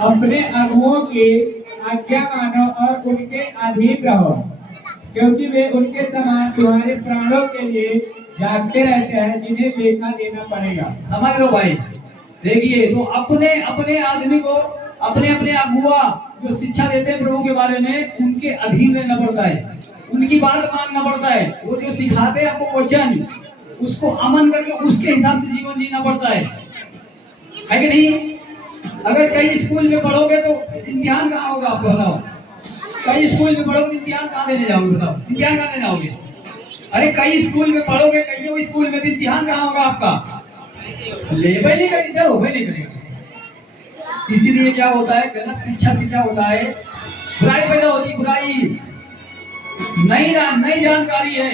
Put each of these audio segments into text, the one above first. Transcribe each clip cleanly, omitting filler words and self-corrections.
अपने अगुओं की आज्ञा मानो और उनके अधीन रहो, क्योंकि वे उनके समान तुम्हारे प्राणों के लिए जागते रहते हैं, जिन्हें लेखा देना पड़ेगा। समझ लो भाई। देखिए, तो अपने अपने आदमी को, अपने अपने अगुआ जो शिक्षा देते हैं प्रभु के बारे में, उनके अधीन रहना पड़ता है, उनकी बात मानना पड़ता है। वो जो सिखाते हैं आपको वचन, उसको अमन करके उसके हिसाब से जीवन जीना पड़ता है कि नहीं? अगर कई स्कूल में पढ़ोगे तो इम्तिहान कहाँ होगा आपको बताओ? कई स्कूल में पढ़ोगे इम्तिहान कहाँ देने जाओगे बताओ? इम्तिहान कहाँ देने जाओगे? अरे कई स्कूल में पढ़ोगे, कई स्कूल में इम्तिहान कहाँ होगा आपका? लेबल नहीं करेगा, रोबल नहीं करेगा। इसीलिए क्या होता है, गलत शिक्षा से क्या होता है, बुराई पैदा होती है, बुराई। नई जानकारी है।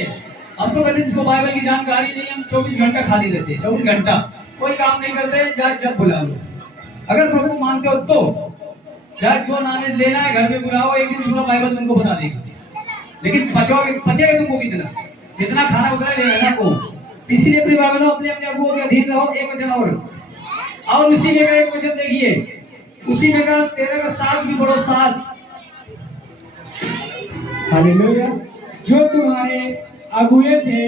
हम तो कहते जिसको बाइबल की जानकारी नहीं, हम 24 घंटा खाली रहते हैं, 24 घंटा कोई काम नहीं करते, चाहे जब बुला लो। अगर प्रभु मानते हो तो चाहे जो नॉलेज लेना है घर में बुलाओ, एक दिन पूरा बाइबल तुमको बता देगा। लेकिन पचेगा तुमको कितना, जितना खाना उतना लेना को। इसीलिए अपने बाइबलों अपने अपने अगुओं के अधीन रहो। एक वचन और उसी में का एक वचन देखिए, उसी में का 13 का 7 भी पढ़ो, 7। हालेलुया। जो तुम्हारे अगुए थे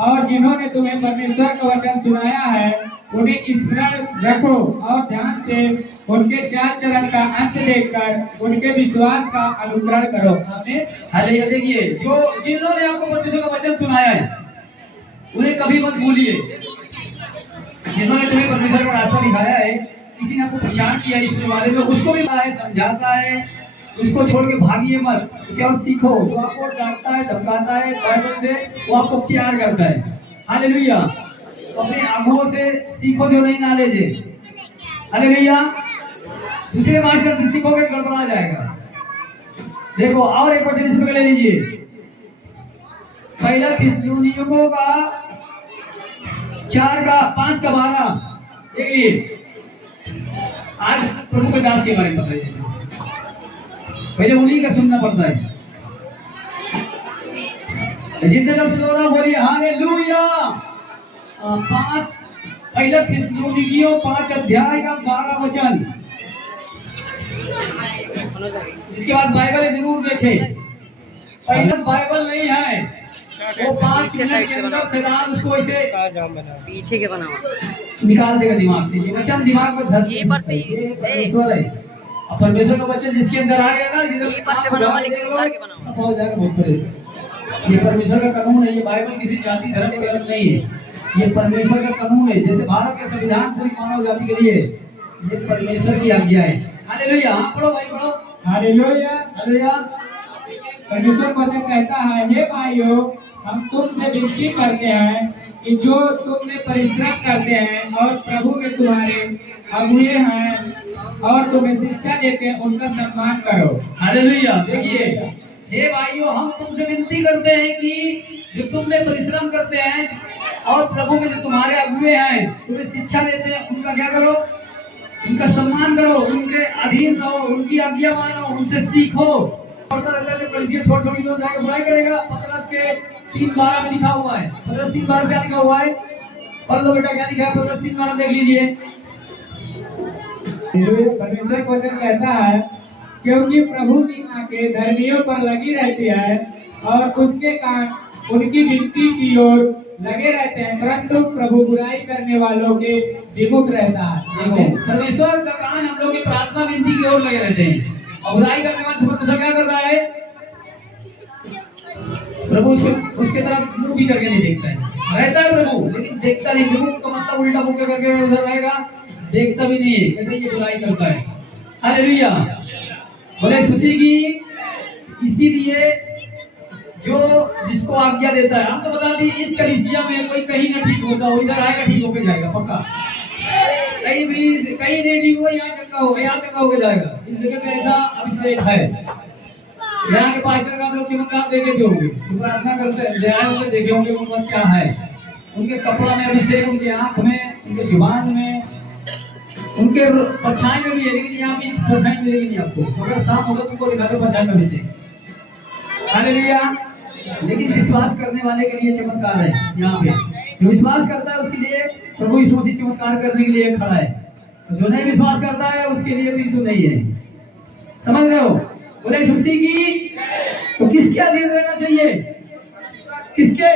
और जिन्होंने तुम्हें परमेश्वर का वचन सुनाया है, उन्हें स्मरण रखो और ध्यान से उनके चाल चलन का अंत देखकर उनके विश्वास का अनुकरण करो। हालेलुया। देखिए, जो जिन्होंने आपको परमेश्वर का वचन सुनाया है, उन्हें कभी मत भूलिए। जिन्होंने तुम्हें परमेश्वर का रास्ता दिखाया है, किसी ने आपको पहचान किया है इसके बारे में, उसको भी समझाता है, उसको छोड़ के भागिए मत, उसे और सीखो। जो आपको डांटता है, धमकाता है बाइबल से, वो आपको प्यार करता है। हालेलुया। अपने अगुओं से सीखो जो नहीं नॉलेज है। हालेलुया। दूसरे मास्टर से सीखोगे तो गड़बड़ा जाएगा। देखो, और एक वचन इसमें ले लीजिए, पहला थिस्सलुनीकियों का 4 का 5 का 12 देख लिए। आज प्रभु के दास के बारे में बताइए, पहले उन्हीं का सुनना पड़ता है। जितने लोग सो रहा बोलिए हालेलुया। 5 पहला थिस्सलुनीकियों 5 अध्याय का 12 वचन। इसके बाद बाइबल जरूर देखे। पहले बाइबल नहीं है, वो 5 मिनट के अंदर शैतान उसको ऐसे पीछे के बना निकाल देगा दिमाग से। ये वचन दिमाग में धस ये पर से परमेश्वर है। अब परमेश्वर का वचन जिसके अंदर आ गया ना, ये पर से बना हुआ, लेकिन उतार के बना हुआ। हो जाएगा बहुत बड़े। ये परमेश्वर का कानून है, ये बाइबल किसी जाति धर्म के गलत नहीं है, ये परमेश्वर का कानून है। जैसे भारत के संविधान पूरी मानव जाति के लिए, ये परमेश्वर की आज्ञा है। हालेलुया। हाँ पढ़ो भाई, पढ़ो। हालेलुया। हालेलुया। परमेश्वर वचन कहता है, हे भाइयों, हम तुमसे विनती करते हैं कि जो तुमने परिश्रम करते हैं और प्रभु में तुम्हारे अगुए हैं और तुम्हें शिक्षा देते हैं, उनका सम्मान करो। हालेलुया। देखिए, हे भाइयों, हम तुमसे विनती करते हैं कि जो तुम में परिश्रम करते हैं और प्रभु में जो तुम्हारे अगुए हैं, तुम्हें शिक्षा देते हैं, उनका क्या करो? उनका सम्मान करो, उनके अधीन रहो, उनकी आज्ञा मानो, उनसे सीखो। पढ़ता रहता है कलीसिया छोड़ छोड़ के जाके बुराई करेगा। पतरस के 3:12 में लिखा हुआ है। पतरस 3:12 क्या लिखा हुआ है? पढ़ लो बेटा, क्या लिखा है? पतरस 3:12 देख लीजिए। परमेश्वर वचन कहता है, क्योंकि प्रभु की आंखें धर्मियों पर लगी रहती है और उसके कान उनकी विनती की ओर लगे रहते हैं, परंतु प्रभु बुराई करने वालों के विमुख रहता है। परमेश्वर का कान हम लोग की प्रार्थना विनती की ओर लगे रहते हैं, और बुराई करने वाले परमेश्वर क्या कर रहा है? प्रभु उसके तरफ मुंह भी करके नहीं देखता है। रहता है प्रभु, लेकिन देखता नहीं। विमुख का मतलब उल्टा मुंह करके उधर रहेगा, देखता भी नहीं है, कहते ये बुराई करता है। हालेलुया। बोले खुशी की। इसीलिए जो जिसको आज्ञा देता है, हम तो बता दी इस कलीसिया में कोई कहीं ना ठीक होता हो, इधर आएगा ठीक होके जाएगा पक्का। कहीं नहीं ठीक हो, यहाँ चक्का हो, यहाँ चक्का होके जाएगा। इस जगह पे ऐसा अभिषेक है। यहाँ के पास्टर का हम लोग चमत्कार देखे भी होंगे, प्रार्थना करते हैं, देखे होंगे उनके पास क्या है। उनके कपड़ा में अभिषेक, उनके आंख में, उनके जुबान में, उनके परछाई में भी है, लेकिन यहाँ भी परछाई मिलेगी नहीं आपको। अगर साफ होगा तुमको दिखा दो परछाई में अभिषेक। हालेलुया। लेकिन विश्वास करने वाले के लिए चमत्कार है। यहाँ पे जो विश्वास करता है उसके लिए प्रभु यीशु मसीह चमत्कार करने के लिए खड़ा है। जो नहीं विश्वास करता है उसके लिए तो यीशु नहीं है। समझ रहे हो? बोले यीशु मसीह की। तो किसके अधीन रहना चाहिए? किसके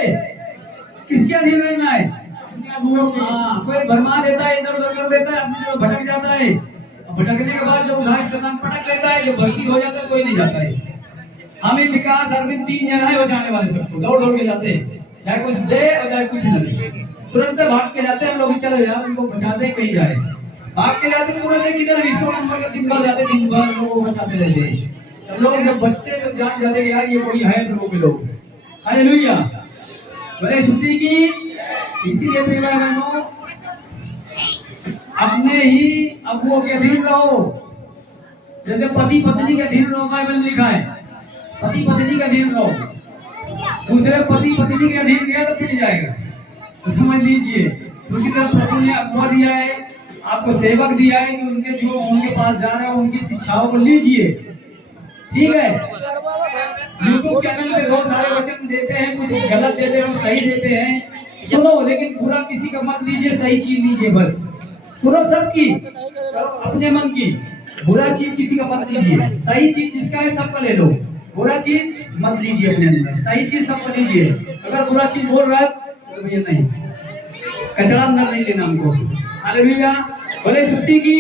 किसके अधीन रहना है? हाँ, कोई भरमा देता है, इधर उधर कर देता है, अपनी तरफ भटक जाता है। भटकने के बाद जब उधार शैतान पटक लेता है, जब भर्ती हो जाता है, कोई नहीं जाता है। हम ही विकास अरविंद 3 जन है बचाने वाले, सबको दौड़ दौड़ के जाते हैं, चाहे कुछ दे और चाहे कुछ न दे, तुरंत भाग के जाते हैं। हम लोग चले जाए उनको बचाते कहीं जाए, भाग के जाते तुरंत किधर विश्व नंबर के दिन भर जाते, दिन भर लोगों को बचाते रहते हैं। हम लोग जब बचते तो जान जाते कि यार ये कोई है प्रभु के लोग। हालेलुया, बोले सुसी की। इसीलिए प्रिय बहनों, अपने ही अगुओं के अधीन रहो। जैसे पति पत्नी के अधीन रहो, बाइबल में लिखा है पति पत्नी के अधीन रहो। दूसरे पति पत्नी के अधीन गया तो पिट जाएगा, तो समझ लीजिए। दूसरी तरफ प्रभु ने अगुआ दिया है, आपको सेवक दिया है कि उनके जो उनके पास जा रहे हो उनकी शिक्षाओं को लीजिए। ठीक है, यूट्यूब चैनल पे बहुत सारे वचन देते हैं, कुछ गलत देते हैं, कुछ सही देते हैं। सुनो, लेकिन बुरा किसी का मत लीजिए, सही चीज लीजिए। बस सुनो सबकी, अपने मन की। बुरा चीज किसी का मत लीजिए, सही चीज जिसका है सबका ले लो। बुरा चीज मत लीजिए अपने अंदर, सही चीज सबको लीजिए। अगर बुरा चीज बोल रहा है तो भैया नहीं, कचरा अंदर नहीं लेना हमको। हालेलुया, बोले सुसी की।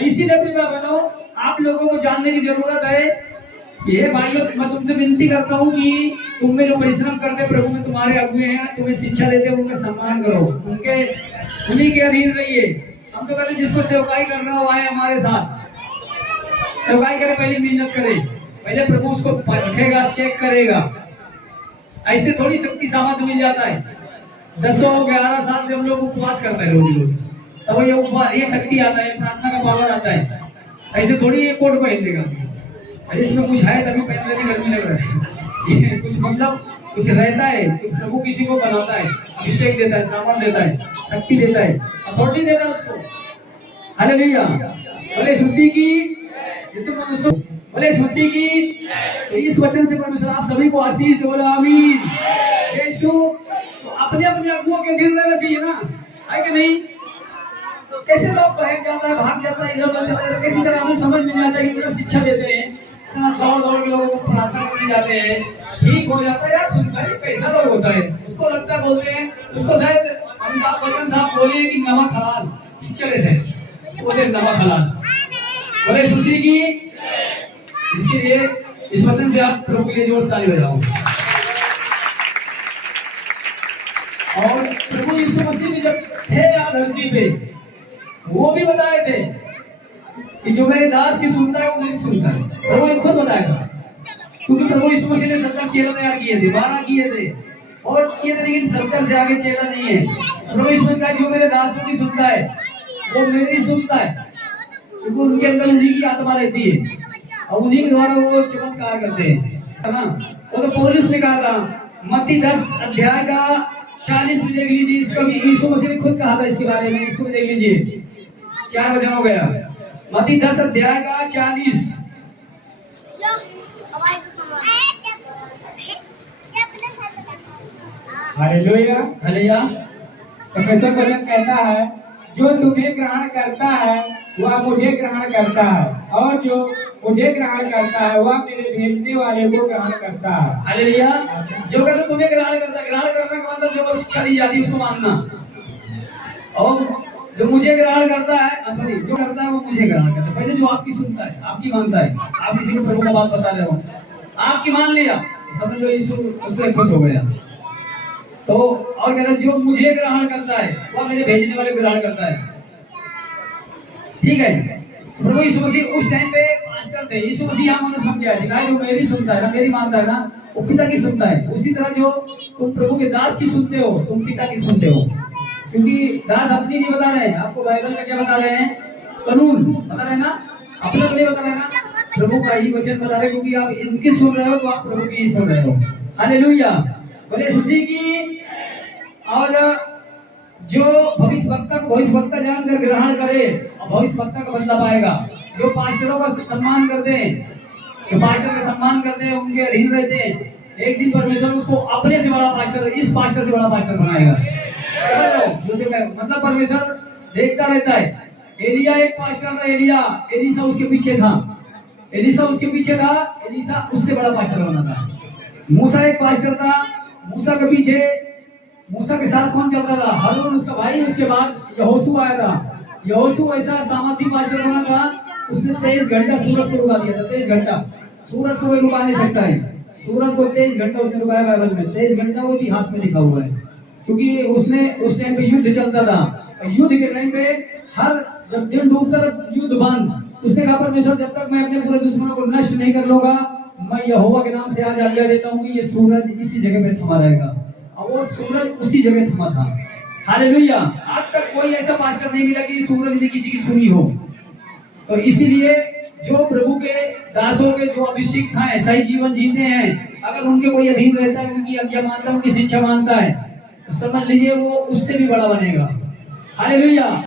इसीलिए प्रिय बहनों, आप लोगों को जानने की जरूरत है। ये भाइयों, मैं तुमसे विनती करता हूँ कि तुम में जो परिश्रम करते प्रभु में तुम्हारे अगुए हैं, तुम्हें शिक्षा देते हैं, उनका सम्मान करो, उन्हीं के अधीन रहिए। हम तो कहते जिसको सेवकाई करना हो आए हमारे साथ, सेवकाई करे, पहले मेहनत करे, पहले प्रभु उसको रखेगा, चेक करेगा। ऐसे थोड़ी शक्ति सामर्थ्य मिल जाता है। 10-11 साल से हम लोग उपवास करते हैं रोज रोज, तब ये शक्ति आता है, प्रार्थना का पावर आता है। ऐसे थोड़ी एक कोट पहन लेगा, इसमें कुछ है तभी पहन लेने गर्मी लग रहा है। ये कुछ मतलब कुछ रहता है, कुछ प्रभु किसी को बनाता है, अभिषेक देता है, सामर्थ देता है, शक्ति देता है, अथॉरिटी देता है उसको। हालेलुया, बोले सुसी की। जैसे मनुष्य बोले सुसी की। तो इस वचन से परमेश्वर आप सभी को आशीष, बोलो आमीन। यीशु, तो अपने अपने अगुओं के अधीन रहना चाहिए ना, है कि नहीं? कैसे लोग बहक जाता है, भाग जाता है, इधर उधर चला जाता है, किसी तरह हमें समझ में नहीं आता है कि इतना शिक्षा देते हैं, इतना दौड़ दौड़ के लोगों को प्रार्थना करने जाते हैं, ठीक हो जाता है। यार सुनता है कैसा लोग होता है, उसको लगता है, बोलते हैं उसको शायद अमिताभ बच्चन साहब बोले कि नमक हलाल पिक्चर है, बोले नमक हलाल, बोले सुशी की। इसीलिए इस वचन से आप प्रभु के लिए जोर ताली बजाओ। और प्रभु यीशु मसीह भी जब थे यहाँ धरती पे, वो भी बताए थे कि जो मेरे दास की सुनता है वो मेरी सुनता है। प्रभु ने खुद बताया था, क्योंकि प्रभु यीशु मसीह ने 70 चेला तैयार किए थे, 12 किए थे और किए थे, लेकिन 70 से आगे चेला नहीं है। प्रभु यीशु ने कहा जो मेरे दासों की सुनता है वो मेरी सुनता है, क्योंकि उनके अंदर उन्हीं की आत्मा रहती है और उन्हीं के द्वारा वो चमत्कार करते हैं, है ना। वो तो पौलुस ने कहा था, मत्ती 10 अध्याय का 40 में देख लीजिए, इसको भी यीशु मसीह ने खुद कहा था इसके बारे में, इसको भी देख लीजिए। 4 वचन हो गया, मत्ती 10 अध्याय का 40। Hallelujah, hallelujah. प्रोफेसर वचन कहता है, जो तुम्हें ग्रहण करता है वह मुझे ग्रहण करता है, और जो मुझे ग्रहण करता है वह मेरे भेजने वाले को ग्रहण करता है। हालेलुया। जो कहते तुम्हें ग्रहण करता है, ग्रहण करने का मतलब जो शिक्षा दी जाती है उसको मानना, और जो मुझे ग्रहण करता है, सॉरी, जो करता है वो मुझे ग्रहण करता है। पहले जो आपकी सुनता है, आपकी मानता है, आप किसी को प्रभु का बात बता रहे हो, आपकी मान लिया, समझ लो यीशु उससे खुश हो गया। तो और कहता है जो मुझे ग्रहण करता है वह मेरे भेजने वाले को ग्रहण करता है। ठीक है, प्रभु यीशु मसीह उस टाइम पे पास्टर थे। यीशु मसीह यहाँ मनुष्य बन गया है, जो मेरी सुनता है ना, मेरी मानता है ना, वो पिता की सुनता है। उसी तरह जो तुम प्रभु के दास की सुनते हो, तुम पिता की सुनते हो, क्योंकि दास अपनी नहीं बता रहे हैं, आपको बाइबल का क्या बता रहे हैं, कानून बता रहे हैं ना, अपना तो नहीं बता रहे ना, प्रभु का ही वचन बता रहे, क्योंकि आप इनकी सुन रहे हो तो आप प्रभु की ही सुन रहे हो। हालेलुया, बोले सुसी की। और जो भविष्यवक्ता जानकर ग्रहण करे और भविष्यवक्ता का बदला पाएगा। जो पास्टरों का सम्मान करते हैं, जो पास्टर का सम्मान करते हैं, उनके अधीन रहते हैं, एक दिन परमेश्वर उसको अपने से बड़ा पास्टर, इस पास्टर से बड़ा पास्टर बनाएगा। समझ लो, मतलब परमेश्वर देखता रहता है, एलिया एक पास्टर था, एलिया, एलिसा उसके पीछे था, एलिसा उसके पीछे था, एलिसा उससे बड़ा पास्टर बना था। मूसा एक पास्टर था, मूसा के पीछे, मूसा के साथ कौन चलता था? हारून उसका भाई, उसके बाद यहोशू आया था। यहोशू ऐसा सामर्थी पास्टर बना था, उसने 23 घंटा सूरज को रुका दिया था। 23 घंटा सूरज को कोई रुका नहीं सकता है। सूरज को 23 घंटा उसने रुकाया बाइबल में। 23 घंटा वो इतिहास में लिखा हुआ है, क्योंकि उसने उस टाइम पे युद्ध चलता था। युद्ध के टाइम पे हर जब दिन डूबता था युद्ध बंद। उसने कहा परमेश्वर जब तक मैं अपने पूरे दुश्मनों को नष्ट नहीं कर लूंगा, मैं यहोवा के नाम से आज आज्ञा देता हूँ कि ये सूरज इसी जगह पे थमा रहेगा। और वो सूरज उसी जगह थमा था। हालेलुया। आज तक कोई ऐसा पास्टर नहीं मिला कि सूरज ने किसी की सुनी हो। तो इसीलिए जो प्रभु के दासों के जो अभिषेक था ऐसा ही जीवन जीते हैं, अगर उनके कोई अधीन रहता है, उनकी आज्ञा मानता है, उनकी शिक्षा मानता है, तो समझ लीजिए वो उससे भी बड़ा बनेगा। हालेलुया।